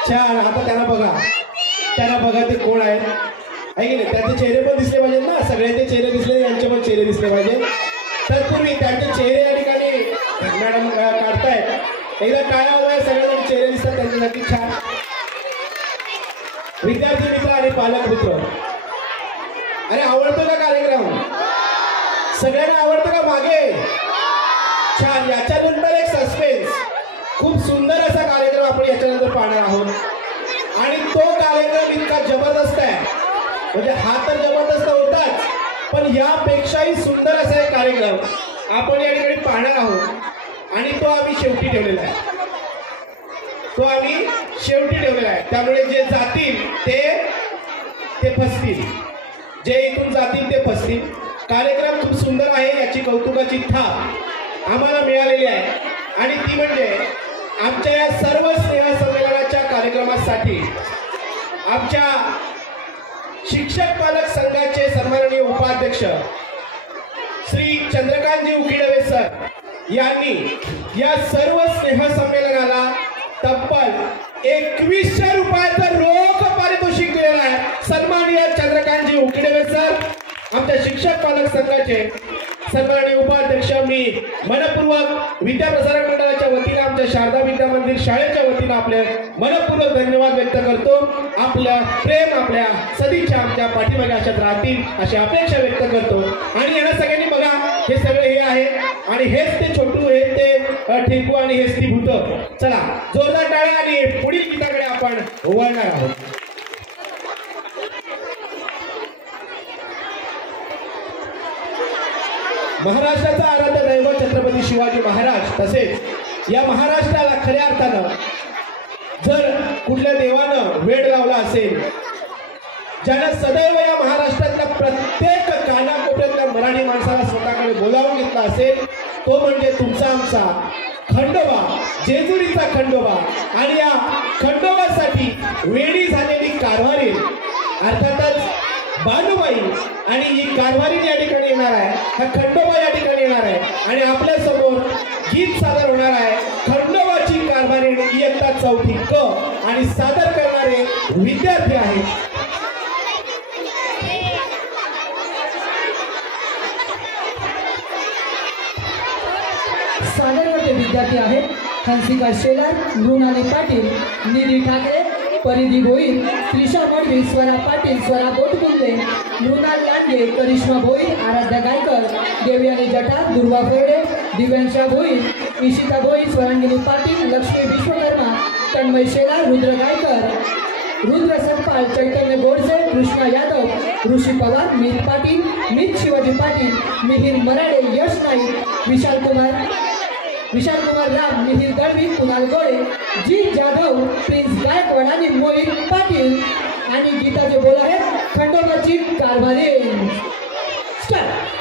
छान. आता त्यांना बघा ते कोण आहेत आहे की नाही. त्यांचे चेहरे पण दिसले पाहिजेत ना. सगळ्यांचे चेहरे दिसले, यांचे पण चेहरे दिसले पाहिजे. तत्पूर्वी त्यांचे चेहरे या ठिकाणी मॅडम काढतायत. एकदा टाळ्या वाजवा. सगळ्यांचे चेहरे दिसतात त्यांच्यासाठी. छान. विद्यार्थी मित्र आणि पालक मित्र, अरे आवडतो का कार्यक्रम? सगळ्यांना आवडतं का? मागे छान. याच्यानंतर एक सस्पेन्स, खूप सुंदर असा कार्यक्रम आपण याच्यानंतर पाहणार आहोत. आणि तो कार्यक्रम इतका जबरदस्त आहे, म्हणजे हा तर जबरदस्त होताच, पण यापेक्षाही सुंदर असा एक कार्यक्रम आपण या ठिकाणी पाहणार आहोत. आणि तो आम्ही शेवटी ठेवलेला आहे. त्यामुळे जे जातील ते फसतील, जे इथून जातील ते फसतील. कार्यक्रम खूप सुंदर आहे, याची कौतुकाची थाप आम्हाला मिळालेली आहे. आणि ती म्हणजे आमच्या या सर्व स्नेह संमेलनाच्या कार्यक्रमासाठी आमच्या शिक्षक पालक संघाचे सन्माननीय उपाध्यक्ष श्री चंद्रकांतजी उकिडवे सर यांनी या सर्व स्नेह संमेलनाला तब्बल 2100 रुपयाचं रोख पारितोषिक दिलेलं आहे. सन्माननीय चंद्रकांतजी उकिडवे सर, आमच्या शिक्षक पालक संघाचे सन्माननीय उपाध्यक्ष, मी मनपूर्वक विद्याप्रसारक मंडळाच्या वतीने आमच्या शारदा विद्या मंदिर शाळेच्या वतीने आपले मनपूर्वक धन्यवाद व्यक्त करतो. आपलं प्रेम, आपल्या सदिच्छा आमच्या पाठीमागे अशाच राहतील अशी अपेक्षा व्यक्त करतो. आणि यांना सगळ्यांनी बघा, हे सगळे हे आहे आणि हेच ते छोटू, हे ते ठेकू आणि हेच ती भूत. चला जोरदार टाळ्या आणि पुढील गीताकडे आपण वळणार आहोत. महाराष्ट्राचा आराध्य दैवत छत्रपती शिवाजी महाराज, तसेच या महाराष्ट्राला खऱ्या अर्थानं जर कुठल्या देवानं वेड लावला असेल, ज्यानं सदैव या महाराष्ट्रातल्या प्रत्येक कानाकोपऱ्यातल्या मराठी माणसाला स्वतःकडे बोलावून घेतला असेल, तो म्हणजे तुमचा आमचा खंडोबा, जेजुरीचा खंडोबा. आणि या खंडोबासाठी वेडी झालेली कारभारी अर्थातच बानुबाई आणि ही कारभारी या ठिकाणी येणार आहे, हा खंडोबा या ठिकाणी येणार आहे आणि आपल्या समोर गीत सादर होणार आहे. खंडोबाची कारभारी इयत्ता 4थी क आणि सादर करणारे विद्यार्थी आहेत सादर करते विद्यार्थी आहेत हंसिका शेलार, मृणाली पाटील, निधी ठाकरे, परिधी भोईर, त्रिशा मडवी, स्वरा पाटील, स्वरा बोटकुंदे, मृणाल लांडगे, करिश्मा भोईर, आराध्या गायकर, देवयानी जठा, दुर्वा बोर्डे, दिव्यांशा भोईर, इशिता भोईर, स्वरांगिनी पाटील, लक्ष्मी विश्वकर्मा, तन्मय शेलार, रुद्र गायकर, रुद्र सतपाल, चैतन्य गोडसे, कृष्णा यादव, ऋषी पवार, मीत पाटील, मीत शिवाजी पाटील, मिहिर मराडे, यश नाईक, विशाल कुमार राम, मिहिर दळवी, कुणाल गोळे, जी जाधव, प्रिन्स गायकवाड आणि मोहित पाटील. आणि गीताचे बोल आहेत खंडोबाची कारभारी. स्टार्ट.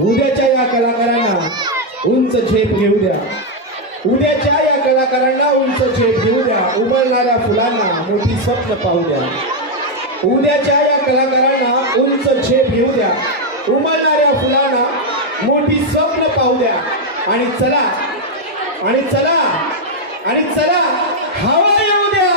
उद्याच्या या कलाकारांना उंच झेप घेऊ द्या. उद्याच्या या कलाकारांना उंच झेप घेऊ द्या. उमलणाऱ्या फुलांना मोठी स्वप्न पाहू द्या. उद्याच्या या कलाकारांना उंच झेप घेऊ द्या. उमलणाऱ्या फुलांना मोठी स्वप्न पाहू द्या. आणि चला आणि चला आणि चला हवा येऊ द्या.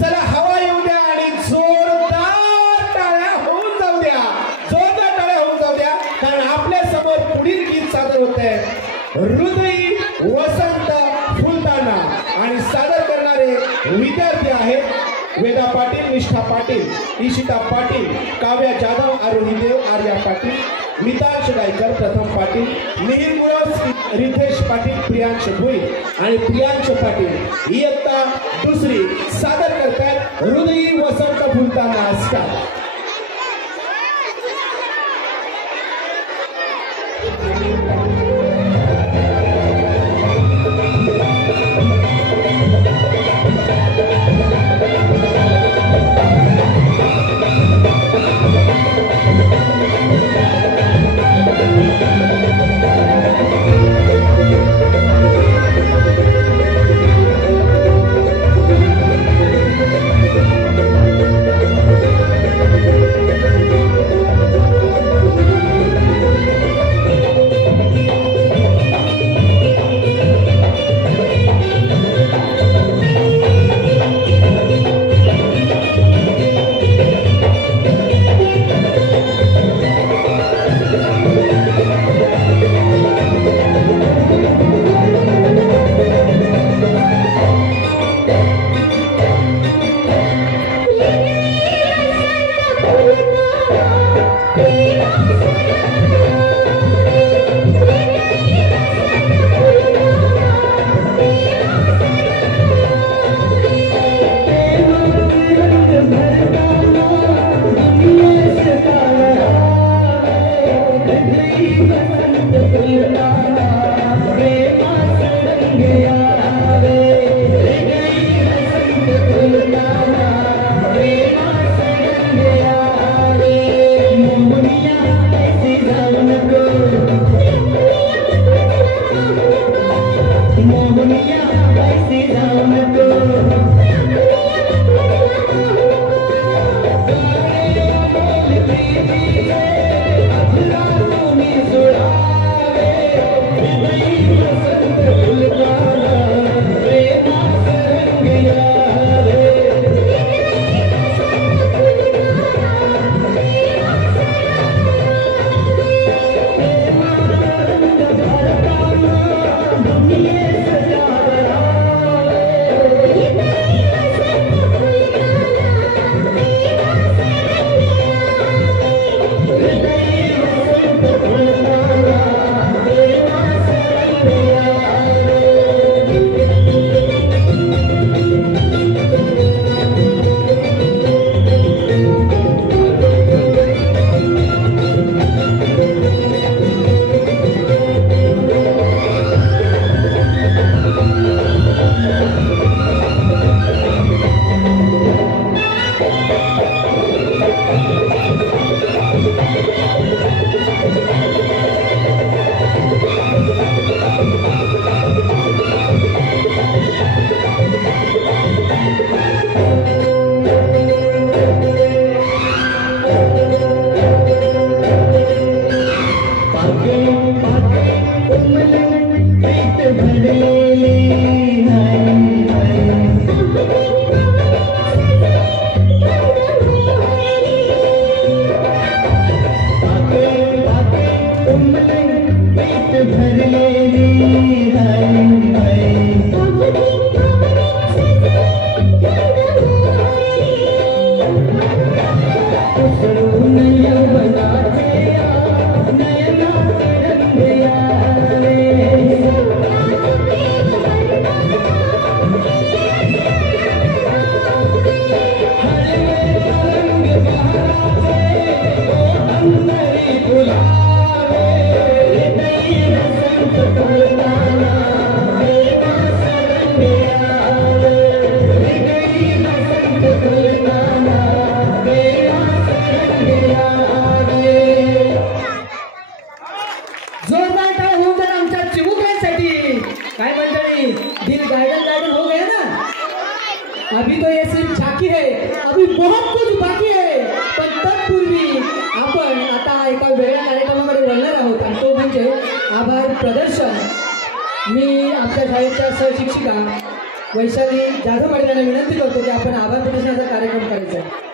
चला हवा येऊ द्या आणि जोरदार टाळ्या होऊन जाऊ द्या. जोरदार टाळ्या होऊन जाऊ द्या. कारण आपल्या समोर पुढील गीत सादर होत आहे. हृदयी वसंत फुलदाना आणि सादर करणारे विद्यार्थी आहेत वेदा पाटील, निष्ठा पाटील, इशिता पाटील, काव्या जाधव, आरोही देव, आर्या पाटील, मितांश गायकर, प्रथम पाटील, मिहिर मुळस, रितेश पाटील, प्रियांश भुई आणि प्रियांश पाटील इयत्ता दुसरी सादर करतात हृदयी वसंत फुलदाना स्टार. भरे काय मंडळी, दिल गार्डन गार्डन हो गया ना? अभी तो ये सिर्फ झाकी है, अभी बहुत कुछ बाकी है. पण तत्पूर्वी आपण आता एका वेगळ्या कार्यक्रमाकडे वळणार आहोत आणि तो म्हणजे आभार प्रदर्शन. मी आमच्या शाळेच्या सहशिक्षिका वैशाली जाधव मॅडम यांना विनंती करतो की आपण आभार प्रदर्शनाचा कार्यक्रम करायचा आहे.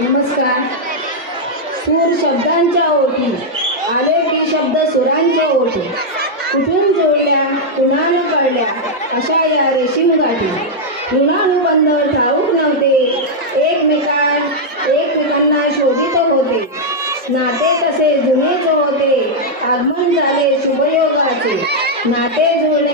नमस्कार. सूर शब्दांच्या ओठी आले की शब्द सुरांच्या ओठी, कुठून जोडल्या पुन्हा न कळल्या अशा या रेशीम गाठी. ऋणानुबंध ठाऊक नव्हते, एकमेकांना शोधित होते. नाते तसे जुनेच होते, आगमन झाले शुभयोगाचे. नाते जुळले